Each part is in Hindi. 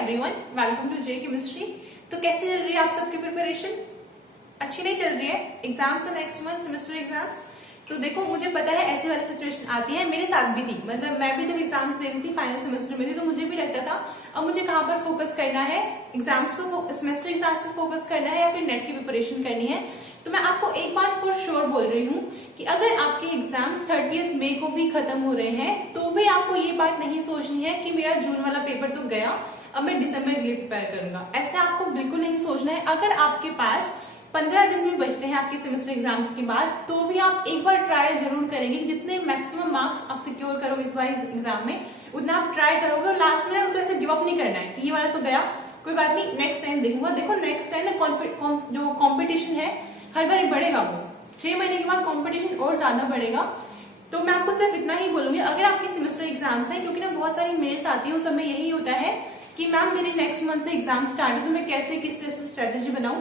Everyone, welcome to J chemistry. तो कैसे चल रही है आप सबकी प्रिपरेशन? अच्छी नहीं चल रही है? एग्जाम्स है नेक्स्ट मंथ, सेमेस्टर एग्जाम्स। तो देखो, मुझे पता है ऐसे वाली सिचुएशन आती है, मेरे साथ भी थी। मतलब मैं भी जब एग्जाम्स दे रही थी, फाइनल सेमेस्टर में थी, तो मुझे भी लगता था अब मुझे कहाँ पर फोकस करना है, एग्जाम्स पर, सेमेस्टर एग्जाम्स पर फोकस करना है या फिर नेट की प्रिपरेशन करनी है। तो मैं आपको एक बात फॉर श्योर बोल रही हूँ कि अगर आपके एग्जाम्स 30 मई को भी खत्म हो रहे हैं तो भी आपको ये बात नहीं सोचनी है कि मेरा जून वाला पेपर तो गया, अब मैं दिसंबर के लिए प्रिपेयर करूंगा। ऐसे आपको बिल्कुल नहीं सोचना है। अगर आपके पास 15 दिन भी बचते हैं आपके सेमेस्टर एग्जाम्स के बाद, तो भी आप एक बार ट्राई जरूर करेंगे। जितने मैक्सिमम मार्क्स आप सिक्योर करो इस बार एग्जाम में, उतना आप ट्राई करोगे और लास्ट में मतलब ऐसे गिव अप नहीं करना है कि ये वाला तो गया, कोई बात नहीं, नेक्स्ट टाइम देखूंगा। देखो, नेक्स्ट टाइम ना जो कॉम्पिटिशन है हर बार बढ़ेगा, वो 6 महीने के बाद कॉम्पिटिशन और ज्यादा बढ़ेगा। तो मैं आपको सिर्फ इतना ही बोलूंगी, अगर आपके सेमेस्टर एग्जाम्स हैं, क्योंकि ना बहुत सारी मेल्स आती है, उस समय यही होता है कि मैम मेरे नेक्स्ट मंथ से एग्जाम स्टार्ट है, तो मैं कैसे किस तरह से स्ट्रेटेजी बनाऊं।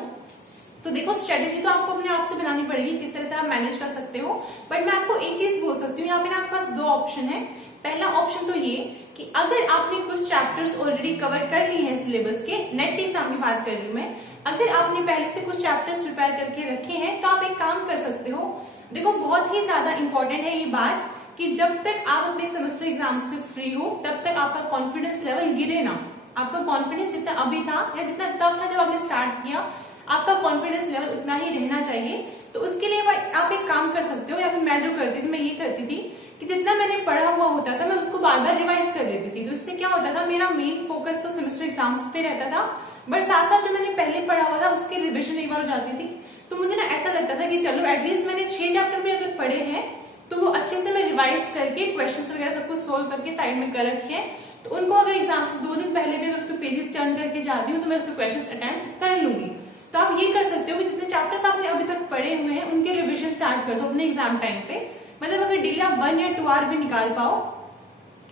तो देखो, स्ट्रेटेजी तो आपको अपने आप से बनानी पड़ेगी, किस तरह से आप मैनेज कर सकते हो। बट मैं आपको एक चीज बोल सकती हूँ, यहाँ पे ना आपके पास 2 ऑप्शन है। पहला ऑप्शन तो ये कि अगर आपने कुछ चैप्टर्स ऑलरेडी कवर कर लिए हैं सिलेबस के, नेट के एग्जाम की बात कर रही हूँ मैं, अगर आपने पहले से कुछ चैप्टर्स प्रिपेयर करके रखे हैं तो आप एक काम कर सकते हो। देखो, बहुत ही ज्यादा इंपॉर्टेंट है ये बात कि जब तक आप अपने सेमेस्टर एग्जाम से फ्री हो तब तक आपका कॉन्फिडेंस लेवल गिरे ना। आपका कॉन्फिडेंस जितना अभी था या जितना तब था जब आपने स्टार्ट किया, आपका कॉन्फिडेंस लेवल उतना ही रहना चाहिए। तो उसके लिए आप एक काम कर सकते हो, या फिर मैं जो करती थी, मैं ये करती थी कि जितना मैंने पढ़ा हुआ होता था मैं उसको बार बार रिवाइज कर लेती थी। तो इससे क्या होता था, मेरा मेन फोकस तो सेमेस्टर एग्जाम्स पे रहता था, बट साथ साथ जो मैंने पहले पढ़ा हुआ था उसकी रिविजन एक बार हो जाती थी। तो मुझे ना ऐसा लगता था कि चलो एटलीस्ट मैंने 6 चैप्टर भी अगर पढ़े हैं तो वो अच्छे से मैं रिवाइज करके क्वेश्चंस वगैरह सब कुछ सोल्व करके साइड में कर रखे हैं। तो उनको अगर एग्जाम से 2 दिन पहले भी अगर उसके पेजेस टर्न करके जाती हूँ तो मैं उसके क्वेश्चंस अटेम्प्ट कर लूंगी। तो आप ये कर सकते हो कि जितने चैप्टर्स आपने अभी तक पढ़े हुए हैं उनके रिविजन स्टार्ट कर दो अपने एग्जाम टाइम पे। मतलब अगर डेली आप 1 या 2 आवर भी निकाल पाओ,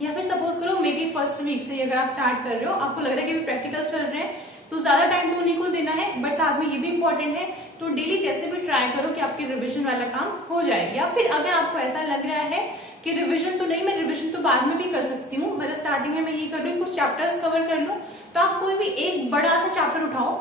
या फिर सपोज करो मे की फर्स्ट वीक से अगर आप स्टार्ट कर रहे हो, आपको लग रहा है कि प्रैक्टिकल्स चल रहे हैं तो ज्यादा टाइम तो उन्हीं को देना है, बट साथ में ये भी इंपॉर्टेंट है तो डेली जैसे भी ट्राई करो कि आपके रिविजन वाला काम हो जाए। या फिर अगर आपको ऐसा लग रहा है कि रिविजन तो नहीं, मैं रिविजन तो बाद में भी कर सकती हूँ, मतलब स्टार्टिंग में मैं ये कर लूँ कुछ चैप्टर्स कवर कर लूँ, तो आप कोई भी एक बड़ा सा चैप्टर उठाओ।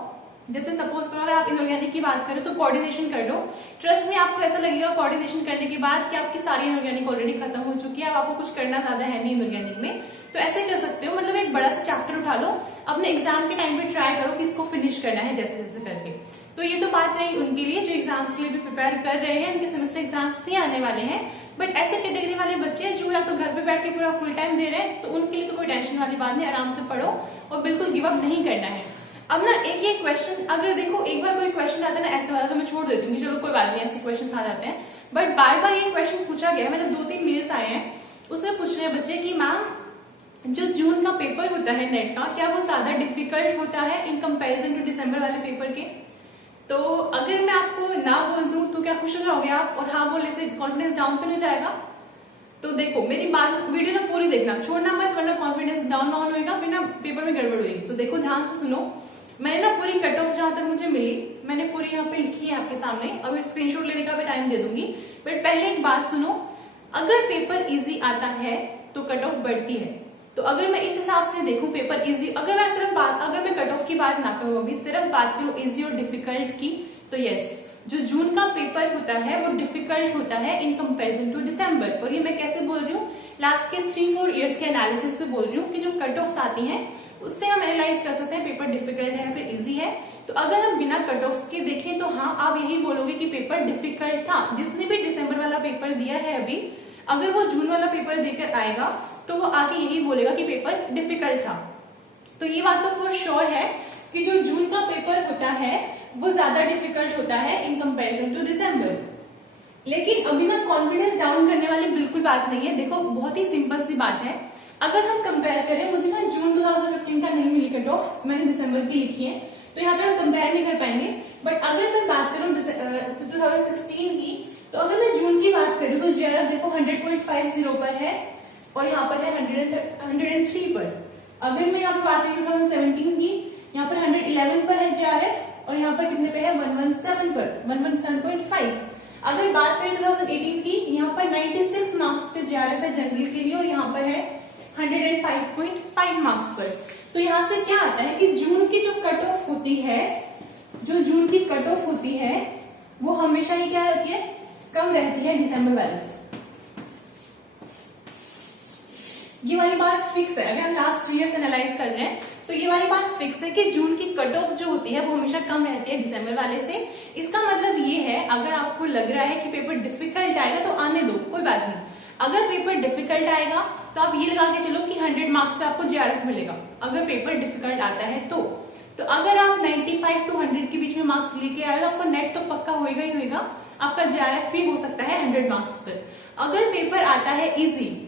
जैसे सपोज करो अगर आप इनऑर्गेनिक की बात करें तो कोऑर्डिनेशन कर लो। ट्रस्ट में आपको ऐसा लगेगा कोऑर्डिनेशन करने के बाद कि आपकी सारी इनऑर्गेनिक ऑलरेडी खत्म हो चुकी है, अब आपको कुछ करना ज्यादा है नहीं इनऑर्गेनिक में, तो ऐसे कर सकते हो। मतलब एक बड़ा सा चैप्टर उठा लो, अपने एग्जाम के टाइम पे ट्राई करो कि इसको फिनिश करना है जैसे जैसे करके। तो ये तो बात रही उनके लिए जो एग्जाम्स के लिए भी प्रिपेयर कर रहे हैं, उनके सेमेस्टर एग्जाम्स भी आने वाले हैं। बट ऐसे कैटेगरी वाले बच्चे जो या तो घर पे बैठ के पूरा फुल टाइम दे रहे हैं, तो उनके लिए तो कोई टेंशन वाली बात नहीं, आराम से पढ़ो और बिल्कुल गिव अप नहीं करना है। अब ना एक एक क्वेश्चन, अगर देखो एक बार कोई क्वेश्चन आता है ना ऐसे वाला तो मैं छोड़ देती हूँ, चलो कोई बात नहीं, ऐसे क्वेश्चन आ जाते हैं। बट बार बार ये क्वेश्चन पूछा गया, मतलब 2-3 मेल्स आए हैं, उसमें पूछ रहे हैं बच्चे कि मैम जो जून का पेपर होता है नेट का, क्या वो ज्यादा डिफिकल्ट होता है इन कंपेरिजन टू दिसंबर वाले पेपर के? तो अगर मैं आपको ना बोल दूं तो क्या खुश हो जाओगे आप, और हाँ बोलने से कॉन्फिडेंस डाउन तो नहीं जाएगा? तो देखो, मेरी बात वीडियो ना पूरी देखना, छोड़ना मत, वरना कॉन्फिडेंस डाउन होएगा, फिर ना पेपर में गड़बड़ होगी। तो देखो ध्यान से सुनो, मैंने ना पूरी कट ऑफ जहां तक मुझे मिली मैंने पूरी यहाँ पे लिखी है आपके सामने, अब स्क्रीनशॉट लेने का भी टाइम दे दूंगी। बट पहले एक बात सुनो, अगर पेपर इजी आता है तो कट ऑफ बढ़ती है। तो अगर मैं इस हिसाब से देखूं पेपर इजी, अगर मैं कट ऑफ की बात ना करूं, अभी सिर्फ बात करूं इजी और डिफिकल्ट की, तो यस, जो जून का पेपर होता है वो डिफिकल्ट होता है इन कंपैरिजन टू दिसंबर। और ये मैं कैसे बोल रही हूँ, लास्ट के 3-4 इयर्स के एनालिसिस से बोल रही हूँ कि जो कट ऑफ्स आती हैं उससे हम एनालाइज कर सकते हैं पेपर डिफिकल्ट है या फिर इजी है। तो अगर हम बिना कट ऑफ के देखें तो हाँ, आप यही बोलोगे कि पेपर डिफिकल्ट था। जिसने भी दिसंबर वाला पेपर दिया है अभी, अगर वो जून वाला पेपर देकर आएगा तो वो आके यही बोलेगा कि पेपर डिफिकल्ट था। तो ये बात तो फॉर श्योर है कि जो जून का पेपर होता है वो ज्यादा डिफिकल्ट होता है इन कंपैरिजन टू दिसंबर। लेकिन अभी ना कॉन्फिडेंस डाउन करने वाली बिल्कुल बात नहीं है। देखो, बहुत ही सिंपल सी बात है, अगर हम कंपेयर करें, मुझे ना जून 2015 का नहीं मिली कट ऑफ, मैंने दिसंबर की लिखी है, तो यहाँ पे हम कंपेयर नहीं कर पाएंगे। बट अगर मैं बात करूं 2016 की, तो अगर मैं जून की बात करूं तो जीआरएफ देखो 100.50 पर है और यहाँ पर है 103 पर। अगर मैं यहाँ पे बात करूं 2017 की, यहाँ पर 111 पर है जीआरएफ और यहाँ पर कितने पे है, 117 पर, 117.5। अगर बात करें 2018 की, यहाँ पर 96 मार्क्स पे जीआरएफ है जनरल के लिए और यहाँ पर है 105.5 मार्क्स पर। तो यहाँ से क्या आता है कि जून की जो कट ऑफ होती है, जो जून की कट ऑफ होती है वो हमेशा ही क्या रहती है, कम रहती है दिसंबर वाले से। ये वाली बात फिक्स है, अगर हम लास्ट 3 ईयर्स एनालाइज कर रहे हैं तो ये वाली बात फिक्स है कि जून की कट ऑफ जो होती है वो हमेशा कम रहती है दिसंबर वाले से। इसका मतलब ये है, अगर आपको लग रहा है कि पेपर डिफिकल्ट आएगा तो आने दो, कोई बात नहीं। अगर पेपर डिफिकल्ट आएगा तो आप ये लगा के चलो कि 100 मार्क्स पे आपको जेआरएफ मिलेगा, अगर पेपर डिफिकल्ट आता है तो अगर आप 95 to 100 के बीच में मार्क्स लेके आए तो आपको नेट तो पक्का होएगा ही होएगा, आपका जेआरएफ भी हो सकता है 100 मार्क्स पर। अगर पेपर आता है इजी,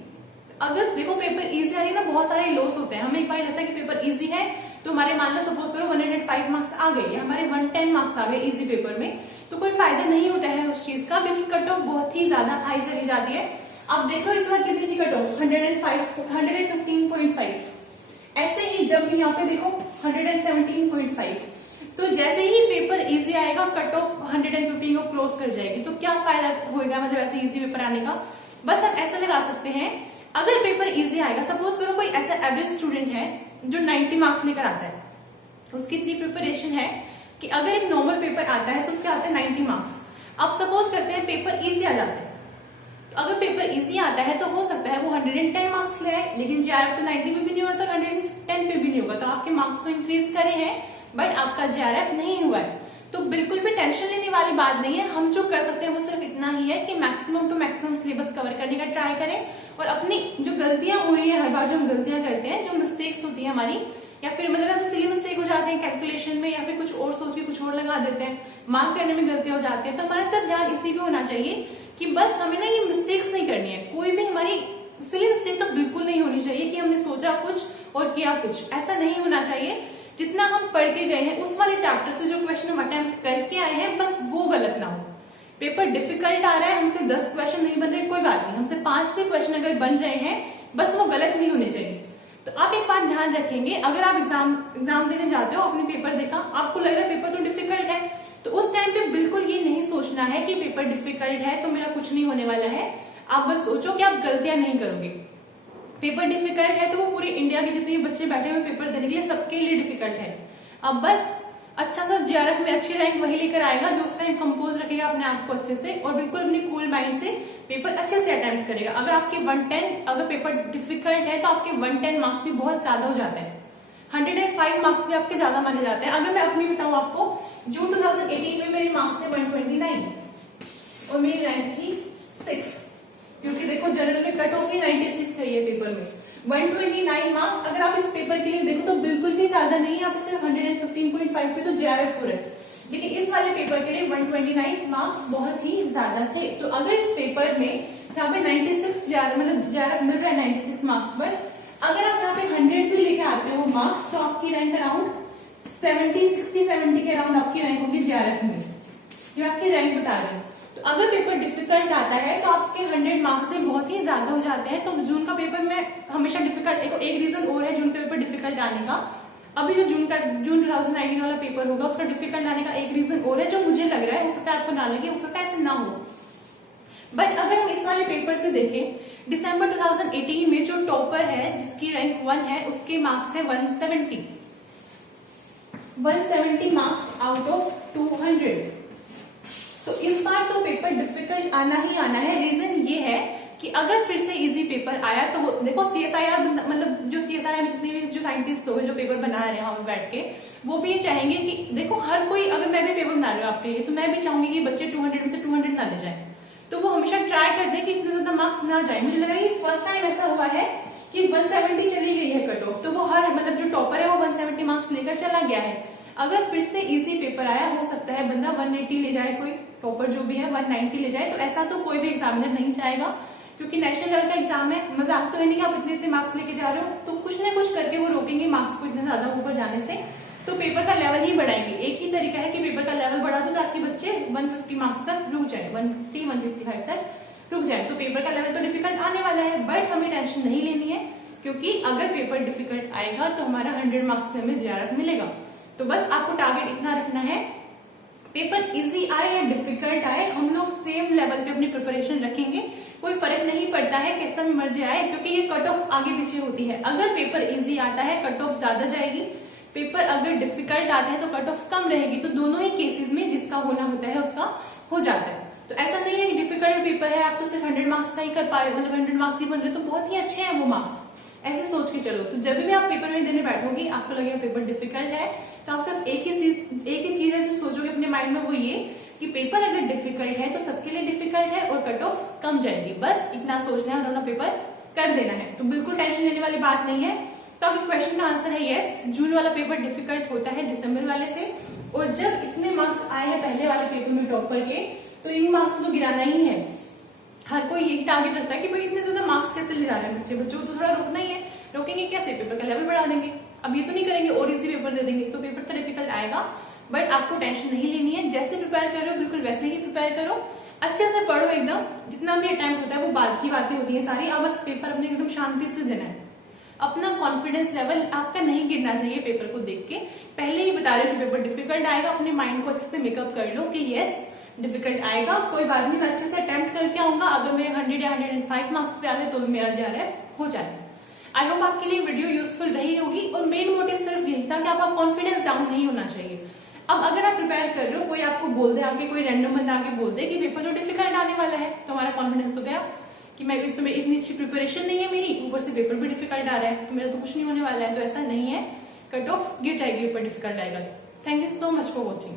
अगर देखो पेपर इजी आ रही है ना, बहुत सारे लॉस होते हैं। हमें एक बार लगता है कि पेपर इजी है तो हमारे मान लो सपोज करो 105 मार्क्स आ गए या हमारे 110 मार्क्स आ गए इजी पेपर में, तो कोई फायदा नहीं होता है उस चीज का, क्योंकि कट ऑफ बहुत ही ज्यादा हाई चली जाती है। अब देखो इस बार कितनी थी कट ऑफ, 115.5। ऐसे ही जब यहाँ पे देखो 117.5, तो जैसे ही पेपर इजी आएगा कट ऑफ 115 को क्रॉस कर जाएगी, तो क्या फायदा होगा मतलब ऐसे इजी पेपर आने का। बस हम ऐसा लगा सकते हैं, अगर पेपर इजी आएगा, सपोज करो कोई ऐसा एवरेज स्टूडेंट है जो 90 मार्क्स लेकर आता है, उसकी इतनी प्रिपरेशन है कि अगर एक नॉर्मल पेपर आता है तो उसके आते हैं 90 मार्क्स। अब सपोज करते हैं पेपर इजी आ जाता है, तो अगर पेपर इजी आता है तो हो सकता है वो 110 मार्क्स ले आए, लेकिन जेआरएफ तो 90 में भी नहीं होता, 110 पे भी नहीं होगा, तो आपके मार्क्स तो इंक्रीज करे हैं बट आपका जेआरएफ नहीं हुआ है। तो बिल्कुल भी टेंशन लेने वाली बात नहीं है। हम जो कर सकते हैं वो सिर्फ इतना ही है कि maximum to maximum syllabus cover करने का ट्राई करें, और अपनी जो गलतियां हो रही है, हर बार जो हम गलतियां करते हैं, जो मिस्टेक्स होती है हमारी, या फिर मतलब तो सिली मिस्टेक हो जाते हैं कैलकुलेशन में, या फिर कुछ और सोच के कुछ और लगा देते हैं, मार्क करने में गलतियां हो जाती है, तो हमारा सिर्फ ध्यान इसी पे होना चाहिए कि बस हमें ना ये मिस्टेक्स नहीं करनी है। कोई भी हमारी सिली मिस्टेक तो बिल्कुल नहीं होनी चाहिए कि हमने सोचा कुछ और किया कुछ, ऐसा नहीं होना चाहिए। जितना हम पढ़ के गए हैं उस वाले चैप्टर से जो क्वेश्चन हम अटेम्प्ट करके आए हैं, बस वो गलत ना हो। पेपर डिफिकल्ट आ रहा है, हमसे 10 क्वेश्चन नहीं बन रहे, कोई बात नहीं, हमसे 5 भी क्वेश्चन अगर बन रहे हैं, बस वो गलत नहीं होने चाहिए। तो आप एक बात ध्यान रखेंगे, अगर आप एग्जाम देने जाते हो, अपने पेपर देखा, आपको लग रहा है पेपर तो डिफिकल्ट है, तो उस टाइम पे बिल्कुल ये नहीं सोचना है कि पेपर डिफिकल्ट है तो मेरा कुछ नहीं होने वाला है। आप बस सोचो कि आप गलतियां नहीं करोगे। पेपर डिफिकल्ट है तो वो पूरे इंडिया के जितने बच्चे बैठे हुए पेपर देने के लिए सबके लिए डिफिकल्ट है। अब बस अच्छा सा जेआरएफ में अच्छी रैंक वही लेकर आएगा जो उस टाइम कंपोज रखेगा अपने आप को अच्छे से, और बिल्कुल अपनी कूल माइंड से पेपर अच्छे से अटेम्प्ट करेगा। अगर आपके 110, अगर पेपर डिफिकल्ट है तो आपके 110 मार्क्स भी बहुत ज्यादा हो जाते हैं, 105 मार्क्स भी आपके ज्यादा माने जाते हैं। अगर मैं अपनी बताऊं आपको, जून 2018 में मेरे मार्क्स थे 129 और मेरी रैंक थी 6, क्योंकि देखो जनरल में कट ऑफ ही 96 है ये पेपर में। 129 मार्क्स अगर आप इस पेपर के लिए देखो तो बिल्कुल भी ज्यादा नहीं है, आप सिर्फ 115.5 पे तो जेआरएफ हो रहा है, लेकिन इस वाले पेपर के लिए 129 मार्क्स बहुत ही ज्यादा थे। तो अगर इस पेपर में जहाँ पे 96 मतलब जेआरएफ मिल रहा है 96 मार्क्स पर, अगर आप यहाँ पे 100 भी लेके आते हो मार्क्स, तो आपकी रैंक अराउंड 60-70 के अराउंड आपकी रैंक होगी जेआरएफ में, जो आपकी रैंक बता रहे हैं। तो अगर पेपर डिफिकल्ट आता है तो आपके 100 मार्क्स में बहुत ही ज्यादा हो जाते हैं। तो जून का पेपर में हमेशा डिफिकल्ट, एक रीजन और है जून का पेपर डिफिकल्ट आने का। अभी जो जून 2019 वाला पेपर होगा उसका डिफिकल्ट आने का एक रीजन और है जो मुझे लग रहा है, हो सकता है आपको ना लगे, हो सकता है ऐसा ना हो। बट अगर हम इस वाले पेपर से देखें, दिसंबर 2018 में जो टॉपर है जिसकी रैंक 1 है उसके मार्क्स है 170 मार्क्स आउट ऑफ 200। तो इस बार तो पेपर डिफिकल्ट आना ही आना है। रीजन ये है कि अगर फिर से इजी पेपर आया तो देखो सीएसआईआर मतलब जो सीएसआईआर में जितने भी जो साइंटिस्ट लोग हैं जो पेपर बना रहे हैं वहां पे बैठ के, वो भी ये चाहेंगे कि देखो हर कोई, अगर मैं भी पेपर बना रही हूँ आपके लिए तो मैं भी चाहूंगी कि बच्चे 200 में से 200 ना ले जाए, तो वो हमेशा ट्राई करते हैं कि इतने ज्यादा मार्क्स ना जाए। मुझे लग रहा है कि फर्स्ट टाइम ऐसा हुआ है कि 170 चली गई है कट ऑफ, तो वो हर मतलब जो टॉपर है वो 170 मार्क्स लेकर चला गया है। अगर फिर से इजी पेपर आया, हो सकता है बंदा 180 ले जाए, कोई टॉपर जो भी है 190 ले जाए, तो ऐसा तो कोई भी एग्जामिनर नहीं चाहेगा, क्योंकि नेशनल लेवल का एग्जाम है। मजाक तो है नहीं कि आप इतने मार्क्स लेके जा रहे हो, तो कुछ ना कुछ करके वो रोकेंगे मार्क्स को इतने ज्यादा ऊपर जाने से, तो पेपर का लेवल ही बढ़ाएंगे। एक ही तरीका है कि पेपर का लेवल बढ़ा दो ताकि बच्चे 150 मार्क्स तक रुक जाए, 150-155 तक रुक जाए। तो पेपर का लेवल तो डिफिकल्ट आने वाला है, बट हमें टेंशन नहीं लेनी है, क्योंकि अगर पेपर डिफिकल्ट आएगा तो हमारा 100 मार्क्स में हमें जेआरएफ मिलेगा। तो बस आपको टारगेट इतना रखना है, पेपर इजी आए या डिफिकल्ट आए, हम लोग सेम लेवल पे अपनी प्रिपरेशन रखेंगे, कोई फर्क नहीं पड़ता है कैसा भी मर्जी आए, क्योंकि ये कट ऑफ आगे पीछे होती है। अगर पेपर इजी आता है कट ऑफ ज्यादा जाएगी, पेपर अगर डिफिकल्ट आता है तो कट ऑफ कम रहेगी। तो दोनों ही केसेस में जिसका होना होता है उसका हो जाता है। तो ऐसा नहीं है कि डिफिकल्ट पेपर है आप तो सिर्फ 100 मार्क्स का ही कर पा रहे, मतलब 100 मार्क्स ही बन रहे तो बहुत ही अच्छे हैं वो मार्क्स, ऐसे सोच के चलो। तो जब भी आप पेपर में देने बैठोगी आपको लगेगा पेपर डिफिकल्ट है, तो आप सब एक ही चीज है जो सोचोगे अपने माइंड में, वो ये कि पेपर अगर डिफिकल्ट है तो सबके लिए डिफिकल्ट है और कट ऑफ कम जाएगी। बस इतना सोचना है और अपना पेपर कर देना है। तो बिल्कुल टेंशन लेने वाली बात नहीं है। तो आपके क्वेश्चन का आंसर है यस, जून वाला पेपर डिफिकल्ट होता है दिसंबर वाले से। और जब इतने मार्क्स आए हैं पहले वाले पेपर में टॉपर के, तो इन मार्क्स को गिराना ही है। हर कोई यही टारगेट रखता है कि भाई इतने ज्यादा मार्क्स कैसे ले जा रहे हैं बच्चों को तो थोड़ा रोकना ही है। रोकेंगे कैसे? पेपर का लेवल बढ़ा देंगे। अब ये तो नहीं करेंगे और इजी पेपर दे देंगे, तो पेपर तो डिफिकल्ट आएगा। बट आपको टेंशन नहीं लेनी है, जैसे प्रिपेयर कर रहे हो बिल्कुल वैसे ही प्रिपेयर करो, अच्छे से पढ़ो एकदम। जितना भी अटेम्प्ट होता है वो बाद की बातें होती है सारी। अब बस पेपर अपने एकदम शांति से देना है। अपना कॉन्फिडेंस लेवल आपका नहीं गिरना चाहिए पेपर को देख के। पहले ही बता रहे हो कि पेपर डिफिकल्ट आएगा, अपने माइंड को अच्छे से मेकअप कर लो कि यस डिफिकल्ट आएगा, कोई बात नहीं, मैं अच्छे से अटेम्प्ट करके आऊंगा। अगर मेरे 100 या 105 मार्क्स पे आ रहे तो मेरा जो है हो जाए। आई होप आपके लिए वीडियो यूजफुल रही होगी। और मेन मोटिव सिर्फ यही था कि आपका कॉन्फिडेंस डाउन नहीं होना चाहिए। अब अगर आप प्रिपेयर कर रहे हो, कोई आपको बोल दे आके, कोई रैंडम बंदा आके बोल दे कि पेपर तो डिफिकल्ट आने वाला है, तो हमारा कॉन्फिडेंस तो गया कि मैं तुम्हें इतनी अच्छी प्रिपरेशन नहीं है मेरी, ऊपर से पेपर भी डिफिकल्ट आ रहा है तो मेरा तो कुछ नहीं होने वाला है। तो ऐसा नहीं है, कट ऑफ गिर जाएगी पेपर डिफिकल्ट आएगा। Thank you so much for watching.